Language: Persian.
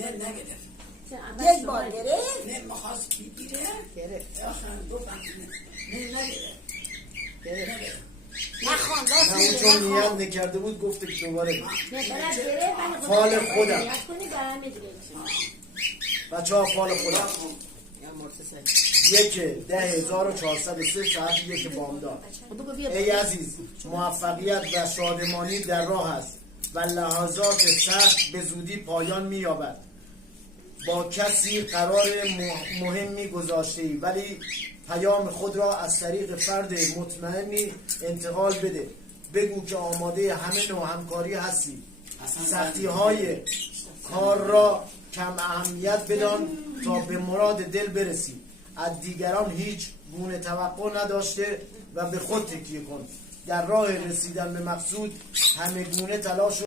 نه نگرفت. یک بار گرفت؟ نه مخواست بگیره گرفت. آخر گفت نه نگرفت. نگرفت. نخوان نه اون چون نیت نکرده بود گفته که دوباره فال خودم. بچه ها فال خودم 1/10,403 ساعت 1 بامداد. ای عزیز، موفقیت و شادمانی در راه است و لحظات سخت به زودی پایان می یابد. با کسی قرار مهمی گذاشته ای ولی پیام خود را از طریق فرد مطمئنی انتقال بده. بگو که آماده همه نوع همکاری هستی. سختی های کار را کم اهمیت بدان تا به مراد دل برسی. از دیگران هیچ گونه توقع نداشته و به خود تکیه کن. در راه رسیدن به مقصود همه گونه تلاش